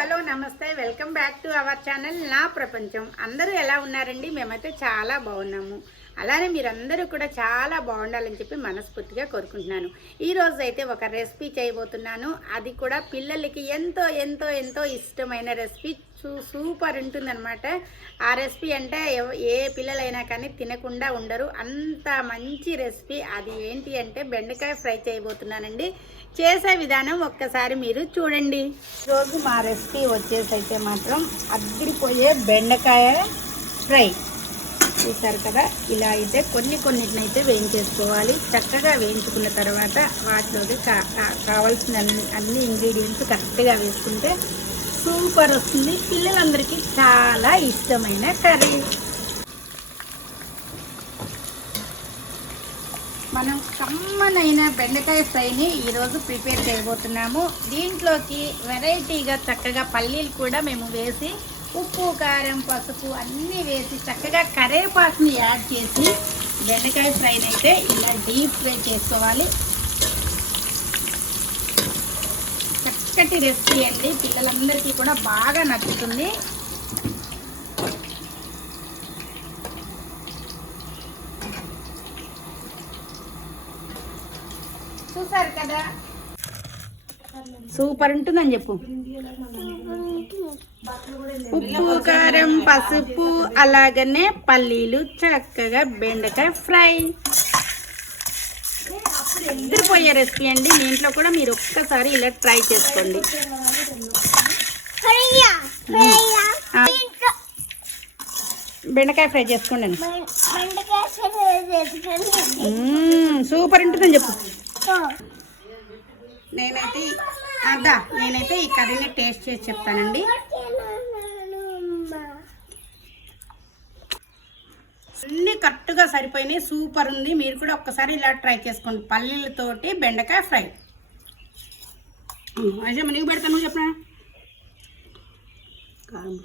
Hello నమస్తే welcome back to our channel నా ప్రపంచం. అందరూ ఎలా ఉన్నారండి? మేమైతే చాలా బాగున్నాము. అలానే మీరందరూ కూడా చాలా బాగుండాలని చెప్పి మనస్ఫూర్తిగా కోరుకుంటున్నాను. ఈరోజు అయితే ఒక రెసిపీ చేయబోతున్నాను. అది కూడా పిల్లలకి ఎంతో ఎంతో ఎంతో ఇష్టమైన రెసిపీ. సూపర్ ఉంటుందన్నమాట. ఆ రెసిపీ అంటే ఏ పిల్లలైనా కానీ తినకుండా ఉండరు, అంత మంచి రెసిపీ. అది ఏంటి అంటే బెండకాయ ఫ్రై చేయబోతున్నానండి. చేసే విధానం ఒక్కసారి మీరు చూడండి. ఈరోజు మా రెసిపీ వచ్చేసి అయితే మాత్రం అదిరిపోయే బెండకాయ ఫ్రై. చూసారు కదా, ఇలా అయితే కొన్నిటినైతే వేయించేసుకోవాలి. చక్కగా వేయించుకున్న తర్వాత వాటిలోకి కావాల్సిన అన్ని ఇంగ్రీడియంట్స్ కరెక్ట్గా వేసుకుంటే సూపర్ వస్తుంది. పిల్లలందరికీ చాలా ఇష్టమైన కర్రీ. మనం కమ్మనైన బెండకాయ ఫ్రైని ఈరోజు ప్రిపేర్ చేయబోతున్నాము. దీంట్లోకి వెరైటీగా చక్కగా పల్లీలు కూడా మేము వేసి, ఉప్పు కారం పసుపు అన్నీ వేసి చక్కగా కరివేపాకుని యాడ్ చేసి బెండకాయ ఫ్రైని అయితే ఇలా డీప్ ఫ్రై చేసుకోవాలి. చక్కటి రెసిపీ అండి, పిల్లలందరికీ కూడా బాగా నచ్చుతుంది. చూసారు కదా, సూపర్ ఉంటుందని చెప్పు. ఉప్పు కారం పసుపు అలాగనే పల్లీలు, చక్కగా బెండకాయ ఫ్రై. ఎదిరిపోయే రెసిపీ అండి. మీ ఇంట్లో కూడా మీరు ఒక్కసారి ఇలా ట్రై చేసుకోండి. బెండకాయ ఫ్రై చేసుకోండి. సూపర్ ఉంటుందని చెప్పు. నేనైతే ఈ కర్రీని టేస్ట్ చేసి చెప్తానండి. అన్నీ కరెక్ట్గా సరిపోయినాయి, సూపర్ ఉంది. మీరు కూడా ఒక్కసారి ఇలా ట్రై చేసుకోండి. పల్లీలతోటి బెండకాయ ఫ్రై. అయితే నీకు పెడతాను, నువ్వు చెప్పినా. కారం